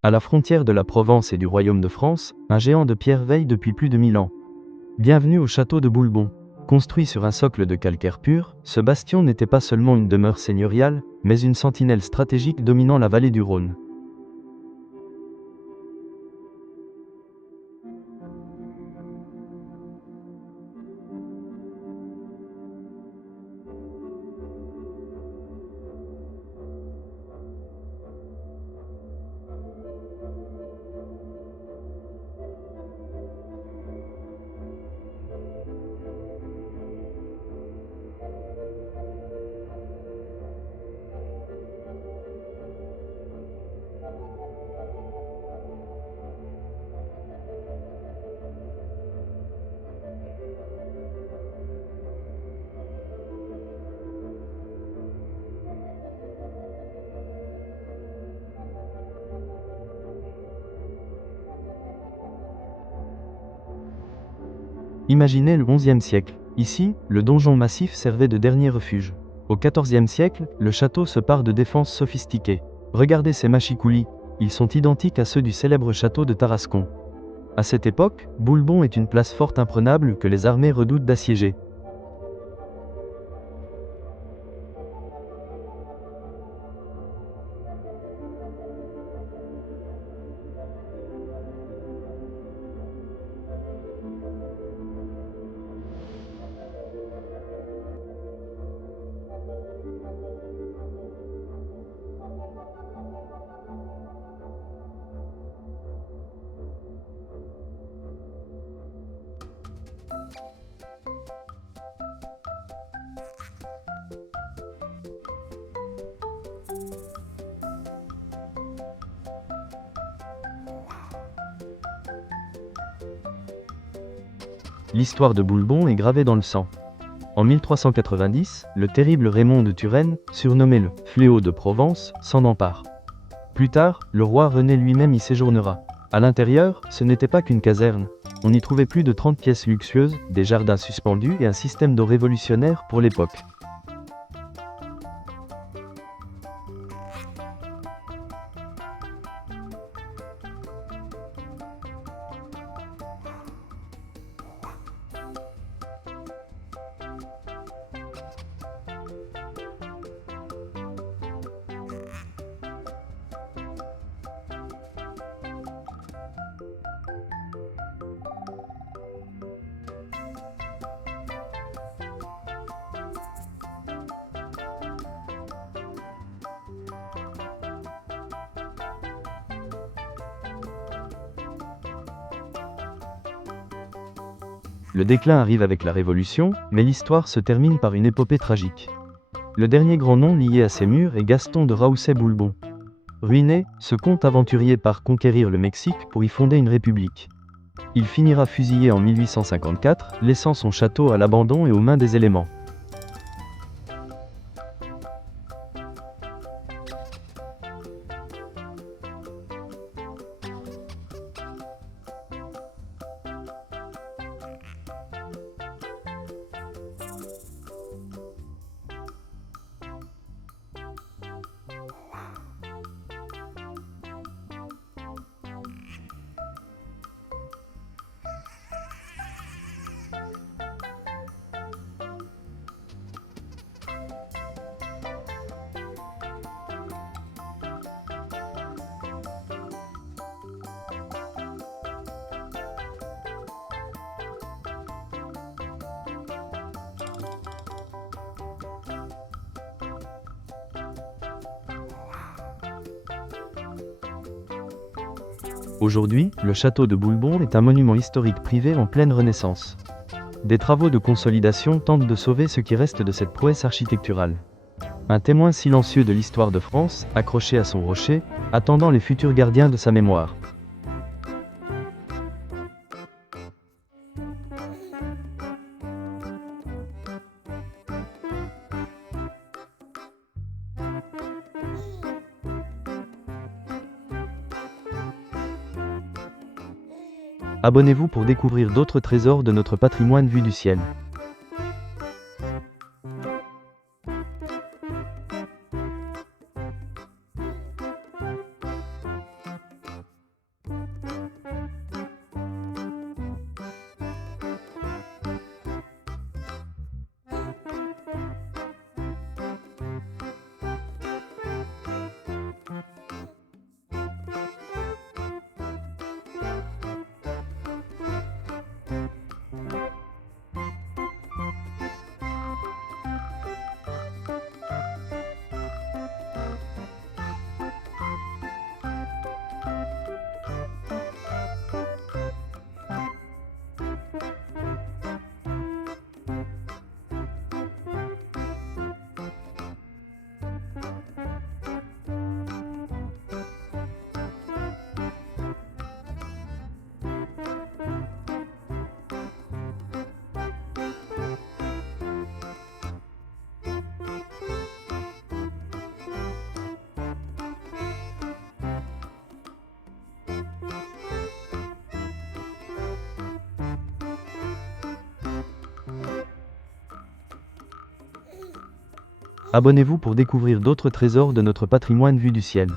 À la frontière de la Provence et du royaume de France, un géant de pierre veille depuis plus de 1000 ans. Bienvenue au château de Boulbon. Construit sur un socle de calcaire pur, ce bastion n'était pas seulement une demeure seigneuriale, mais une sentinelle stratégique dominant la vallée du Rhône. Imaginez le XIe siècle. Ici, le donjon massif servait de dernier refuge. Au XIVe siècle, le château se pare de défenses sophistiquées. Regardez ces machicoulis, ils sont identiques à ceux du célèbre château de Tarascon. À cette époque, Boulbon est une place forte imprenable que les armées redoutent d'assiéger. L'histoire de Boulbon est gravée dans le sang. En 1390, le terrible Raymond de Turenne, surnommé le Fléau de Provence, s'en empare. Plus tard, le roi René lui-même y séjournera. À l'intérieur, ce n'était pas qu'une caserne. On y trouvait plus de 30 pièces luxueuses, des jardins suspendus et un système d'eau révolutionnaire pour l'époque. Le déclin arrive avec la Révolution, mais l'histoire se termine par une épopée tragique. Le dernier grand nom lié à ces murs est Gaston de Raousset-Boulbon. Ruiné, ce comte aventurier part conquérir le Mexique pour y fonder une république. Il finira fusillé en 1854, laissant son château à l'abandon et aux mains des éléments. Aujourd'hui, le château de Boulbon est un monument historique privé en pleine renaissance. Des travaux de consolidation tentent de sauver ce qui reste de cette prouesse architecturale. Un témoin silencieux de l'histoire de France, accroché à son rocher, attendant les futurs gardiens de sa mémoire. Abonnez-vous pour découvrir d'autres trésors de notre patrimoine vu du ciel. Abonnez-vous pour découvrir d'autres trésors de notre patrimoine vu du ciel.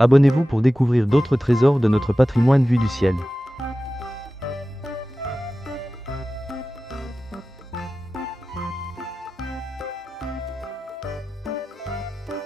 Abonnez-vous pour découvrir d'autres trésors de notre patrimoine vu du ciel.